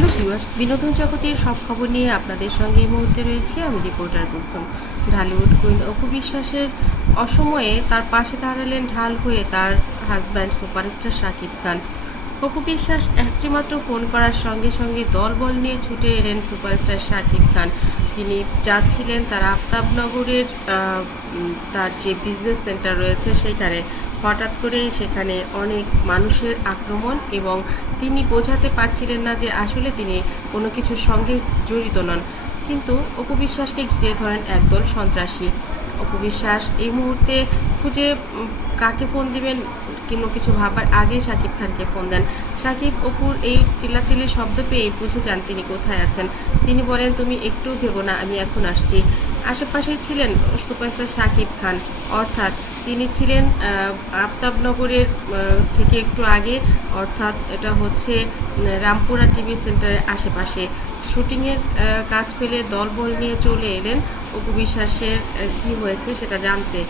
Viewers, বিনোদন জগতের সব খবর নিয়ে আপনাদের সঙ্গে এই মুহূর্তে রয়েছে আমি রিপোর্টার কুসুম। ঢালিউড কুইন অপু বিশ্বাসের অসময়ে তার পাশে দাঁড়ালেন ঢাল হয়ে তার হাজব্যান্ড সুপারস্টার শাকিব খান। অপু বিশ্বাস একটিমাত্র ফোন করার সঙ্গে সঙ্গে দলবল নিয়ে ছুটে এলেন সুপারস্টার শাকিব খান। তিনি যাচ্ছিলেন তার আফতাবনগরের তার যে বিজনেস সেন্টার রয়েছে সেখানে। হঠাৎ করেই সেখানে অনেক মানুষের আক্রমণ এবং তিনি বোঝাতে পারছিলেন না যে আসলে তিনি কোনো কিছুর সঙ্গে জড়িত নন। কিন্তু অপু বিশ্বাসকে ঘিরে ধরেন একদল সন্ত্রাসী। অপু বিশ্বাস এই মুহূর্তে খুঁজে কাকে ফোন দিবেন কোনো কিছু ভাবার আগেই সাকিব খানকে ফোন দেন। সাকিব অপুর এই চিল্লাচিল্লির শব্দ পেয়ে বুঝে যান তিনি কোথায় আছেন। তিনি বলেন, তুমি একটু ভেবো না, আমি এখন আসছি। আশেপাশেই ছিলেন সুপারস্টার সাকিব খান। অর্থাৎ তিনি ছিলেন আফতাবনগরের থেকে একটু আগে। অর্থাৎ এটা হচ্ছে রামপুরা টিভি সেন্টারের আশেপাশে। শুটিংয়ের কাজ ফেলে দলবল নিয়ে চলে এলেন। অপু বিশ্বাসের কী হয়েছে সেটা জানতে।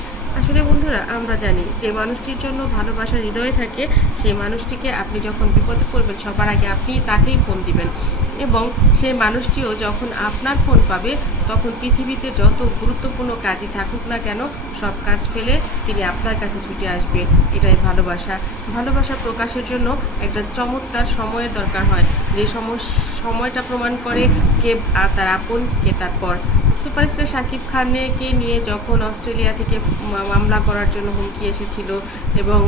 আসলে বন্ধুরা, আমরা জানি যে মানুষটির জন্য ভালোবাসা হৃদয়ে থাকে। সেই মানুষটিকে আপনি যখন বিপদে পড়বেন, সবার আগে আপনি তাকেই ফোন দিবেন। এবং সেই মানুষটিও যখন আপনার ফোন পাবে, তখন পৃথিবীতে যত গুরুত্বপূর্ণ কাজই থাকুক না কেন, সব কাজ ফেলে তিনি আপনার কাছে ছুটে আসবে। এটাই ভালোবাসা। ভালোবাসা প্রকাশের জন্য একটা চমৎকার সময়ের দরকার হয়। যে সময়, সময়টা প্রমাণ করে কে তার আপন, কে তার পর। সুপারস্টার শাকিব খানকে নিয়ে যখন অস্ট্রেলিয়া থেকে মামলা করার জন্য হুমকি এসেছিল এবং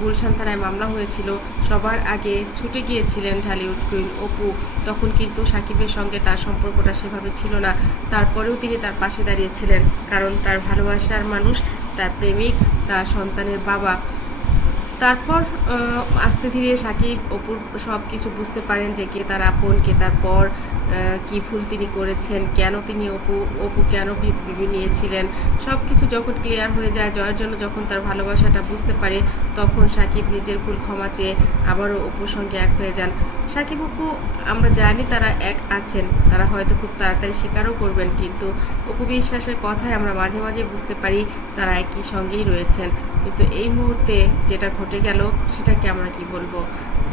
গুলশান থানায় মামলা হয়েছিল, সবার আগে ছুটে গিয়েছিলেন ঢালিউড কুইন অপু। তখন কিন্তু সাকিবের সঙ্গে তার সম্পর্কটা সেভাবে ছিল না। তারপরেও তিনি তার পাশে দাঁড়িয়েছিলেন, কারণ তার ভালোবাসার মানুষ, তার প্রেমিক, তার সন্তানের বাবা। তারপর আস্তে ধীরে সাকিব অপুর সব কিছু বুঝতে পারেন যে কে তার আপন, কে তার পর কি ভুল তিনি করেছেন, কেন তিনি অপু অপু কেন বিবি নিয়েছিলেন। সব কিছু যখন ক্লিয়ার হয়ে যায়, জয়ের জন্য যখন তার ভালোবাসাটা বুঝতে পারে, তখন সাকিব নিজের ভুল ক্ষমা চেয়ে আবারও অপুর সঙ্গে এক হয়ে যান। সাকিব, অপু, আমরা জানি তারা এক আছেন, তারা হয়তো খুব তাড়াতাড়ি স্বীকারও করবেন, কিন্তু অপু বিশ্বাসের কথায় আমরা মাঝে মাঝে বুঝতে পারি তারা একই সঙ্গেই রয়েছেন। কিন্তু এই মুহূর্তে যেটা ঘটে গেল, সেটাকে আমরা কি বলব?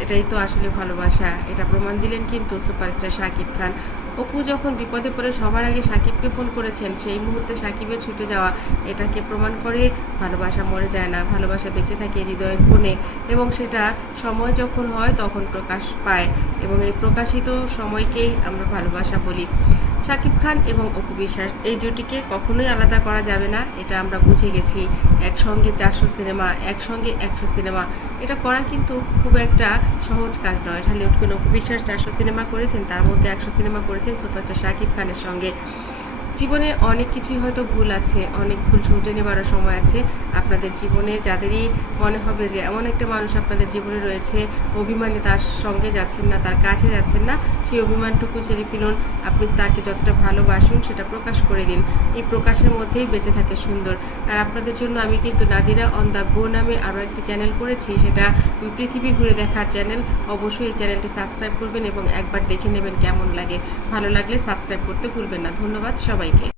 এটাই তো আসলে ভালোবাসা। এটা প্রমাণ দিলেন কিন্তু সুপারস্টার শাকিব খান। অপু যখন বিপদে পড়ে, সবার আগে সাকিবকে ফোন করেছেন। সেই মুহূর্তে সাকিবের ছুটে যাওয়া, এটাকে প্রমাণ করে ভালোবাসা মরে যায় না। ভালোবাসা বেঁচে থাকে হৃদয়ের কোণে এবং সেটা সময় যখন হয়, তখন প্রকাশ পায় এবং এই প্রকাশিত সময়কেই আমরা ভালোবাসা বলি। শাকিব খান এবং অপু বিশ্বাস। এই জুটিকে কখনোই আলাদা করা যাবে না, এটা আমরা বুঝে গেছি। একসঙ্গে চারশো সিনেমা, একসঙ্গে একশো সিনেমা। এটা করা কিন্তু খুব একটা সহজ কাজ নয়। ঢালিউড কোনো অপু বিশ্বাস চারশো সিনেমা করেছেন, তার মধ্যে একশো সিনেমা করেছেন সুপারস্টার শাকিব খানের সঙ্গে। জীবনে অনেক কিছুই হয়তো ভুল আছে, অনেক ভুল শুধরে নেবারও সময় আছে। আপনাদের জীবনে যাদেরই মনে হবে যে এমন একটা মানুষ আপনাদের জীবনে রয়েছে, অভিমানে তার সঙ্গে যাচ্ছেন না, তার কাছে যাচ্ছেন না, সেই অভিমানটুকু ছেড়ে ফেলুন। আপনি তাকে যতটা ভালোবাসুন সেটা প্রকাশ করে দিন। এই প্রকাশের মধ্যেই বেঁচে থাকে সুন্দর। আর আপনাদের জন্য আমি কিন্তু নাদিরা অন দ্য গো নামে আরও একটি চ্যানেল করেছি, সেটা পৃথিবী ঘুরে দেখার চ্যানেল। অবশ্যই এই চ্যানেলটি সাবস্ক্রাইব করবেন এবং একবার দেখে নেবেন কেমন লাগে। ভালো লাগলে সাবস্ক্রাইব করতে ভুলবেন না। ধন্যবাদ waiting